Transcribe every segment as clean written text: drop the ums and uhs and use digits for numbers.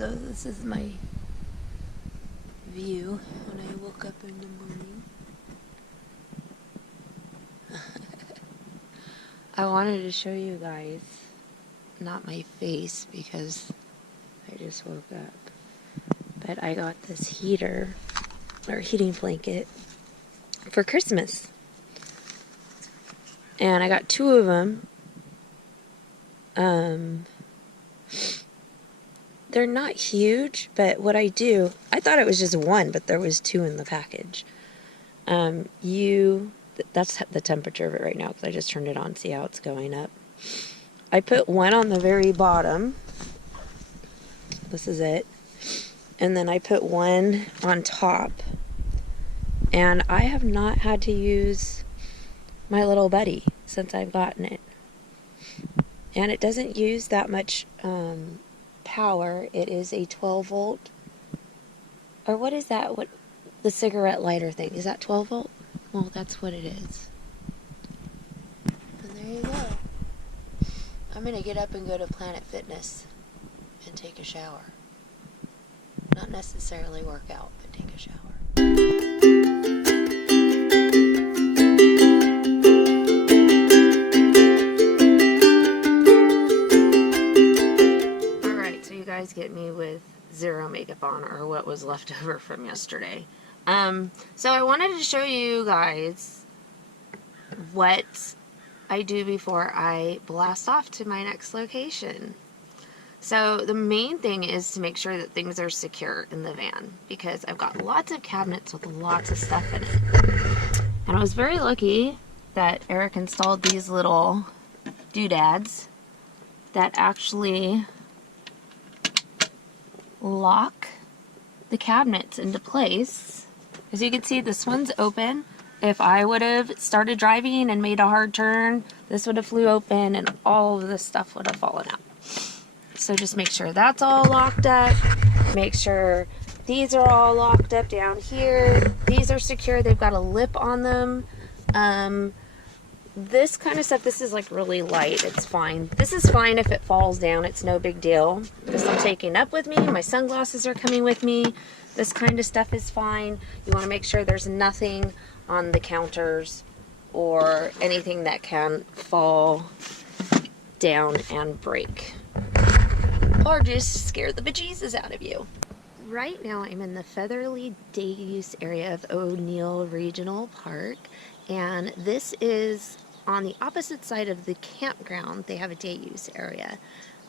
So this is my view when I woke up in the morning. I wanted to show you guys, not my face because I just woke up, but I got this heater or heating blanket for Christmas. And I got 2 of them. They're not huge, but what I do, I thought it was just 1, but there was 2 in the package. That's the temperature of it right now because I just turned it on, see how it's going up. I put 1 on the very bottom. This is it. And then I put 1 on top. And I have not had to use my little buddy since I've gotten it. And it doesn't use that much power. It is a 12 volt. Or what is that? What the cigarette lighter thing? Is that 12 volt? Well, that's what it is. And there you go. I'm going to get up and go to Planet Fitness and take a shower. Not necessarily work out, but take a shower. Alright, so you guys get me with 0 makeup on, or what was left over from yesterday. So I wanted to show you guys what I do before I blast off to my next location. So the main thing is to make sure that things are secure in the van, because I've got lots of cabinets with lots of stuff in it. And I was very lucky that Eric installed these little doodads that actually lock the cabinets into place. As you can see, this one's open. If I would have started driving and made a hard turn, this would have flew open and all of this stuff would have fallen out. So just make sure that's all locked up. Make sure these are all locked up down here. These are secure. They've got a lip on them. This kind of stuff, this is like really light. It's fine. This is fine if it falls down. It's no big deal. This I'm taking up with me. My sunglasses are coming with me. This kind of stuff is fine. You want to make sure there's nothing on the counters or anything that can fall down and break. Or just scare the bejesus out of you. Right now I'm in the Featherly Day Use area of O'Neill Regional Park, and this is on the opposite side of the campground. They have a day use area.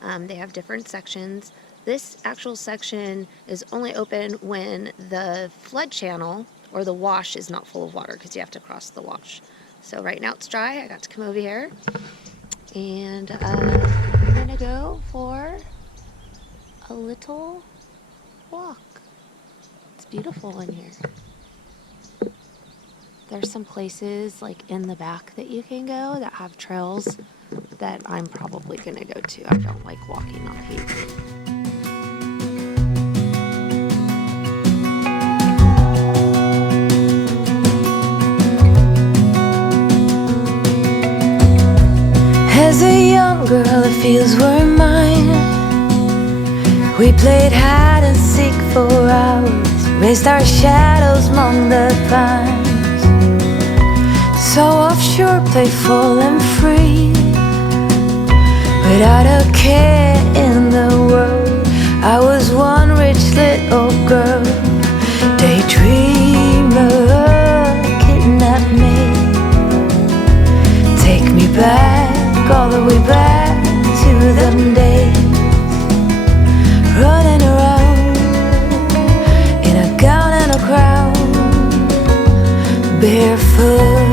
They have different sections. This actual section is only open when the flood channel or the wash is not full of water, because you have to cross the wash. So right now it's dry. I got to come over here and I'm gonna go for a little walk. It's beautiful in here. There's some places like in the back that you can go that have trails that I'm probably gonna go to. I don't like walking on pavement. As a young girl, the fields were mine. We played hide and seek for hours, raised our shadows among the pines. So offshore, playful and free, without a care in the world. I was one rich little girl, daydreamer, kidnap me, take me back, all the way back to them days, running around in a gown and a crown, barefoot.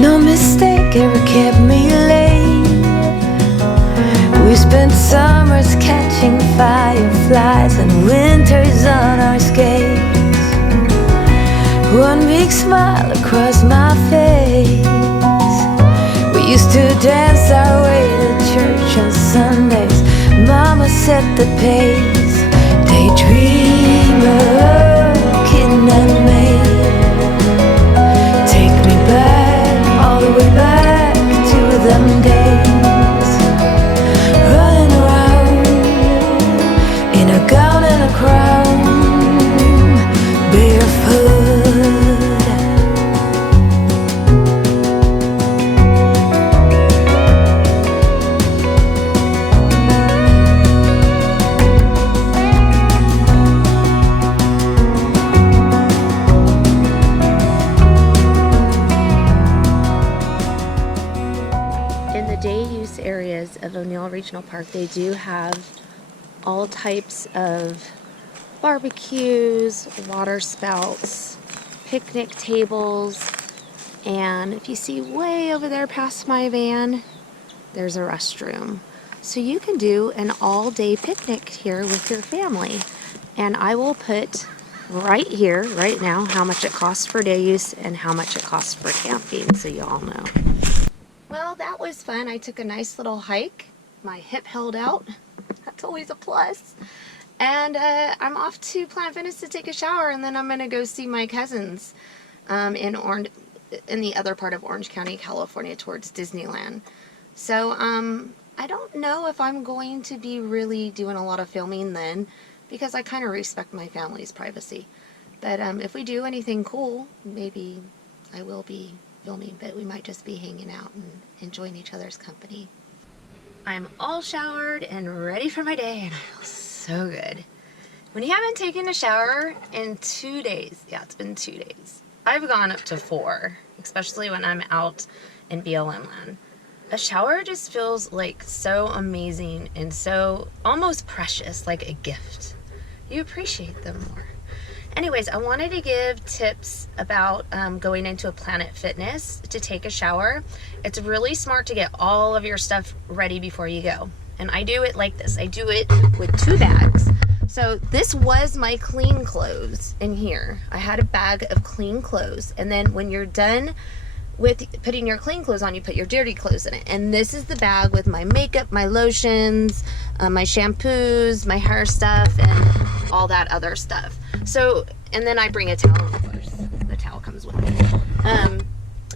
No mistake ever kept me late. We spent summers catching fireflies and winters on our skates. One big smile across my face. We used to dance our way to church on Sundays. Mama set the pace. Daydreamer, kidnapped Regional Park, they do have all types of barbecues, water spouts, picnic tables, and if you see way over there past my van, there's a restroom. So you can do an all-day picnic here with your family. And I will put right here, right now, how much it costs for day use and how much it costs for camping, so you all know. Well, that was fun. I took a nice little hike. My hip held out. That's always a plus. And I'm off to Planet Fitness to take a shower, and then I'm going to go see my cousins in the other part of Orange County, California, towards Disneyland. So I don't know if I'm going to be really doing a lot of filming then, because I kind of respect my family's privacy. But if we do anything cool, maybe I will be filming, but we might just be hanging out and enjoying each other's company. I'm all showered and ready for my day, and I feel so good. When you haven't taken a shower in 2 days, yeah, it's been 2 days, I've gone up to 4, especially when I'm out in BLM land. A shower just feels like so amazing and so almost precious, like a gift. You appreciate them more. Anyways, I wanted to give tips about going into a Planet Fitness to take a shower. It's really smart to get all of your stuff ready before you go. And I do it like this. I do it with 2 bags. So this was my clean clothes in here. I had a bag of clean clothes. And then when you're done with putting your clean clothes on, you put your dirty clothes in it. And this is the bag with my makeup, my lotions, my shampoos, my hair stuff, and all that other stuff. So, and then I bring a towel, of course. The towel comes with me.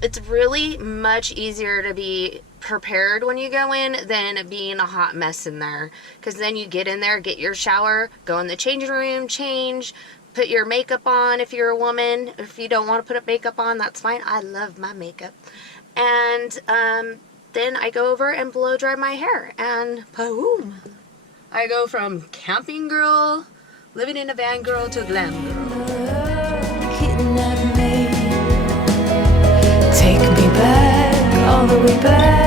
It's really much easier to be prepared when you go in than being a hot mess in there. Because then you get in there, get your shower, go in the changing room, change, put your makeup on if you're a woman. If you don't want to put makeup on, that's fine. I love my makeup. And then I go over and blow dry my hair. And boom! I go from camping girl, living in a van girl, to glam girl. Kidnap me, take me back, all the way back.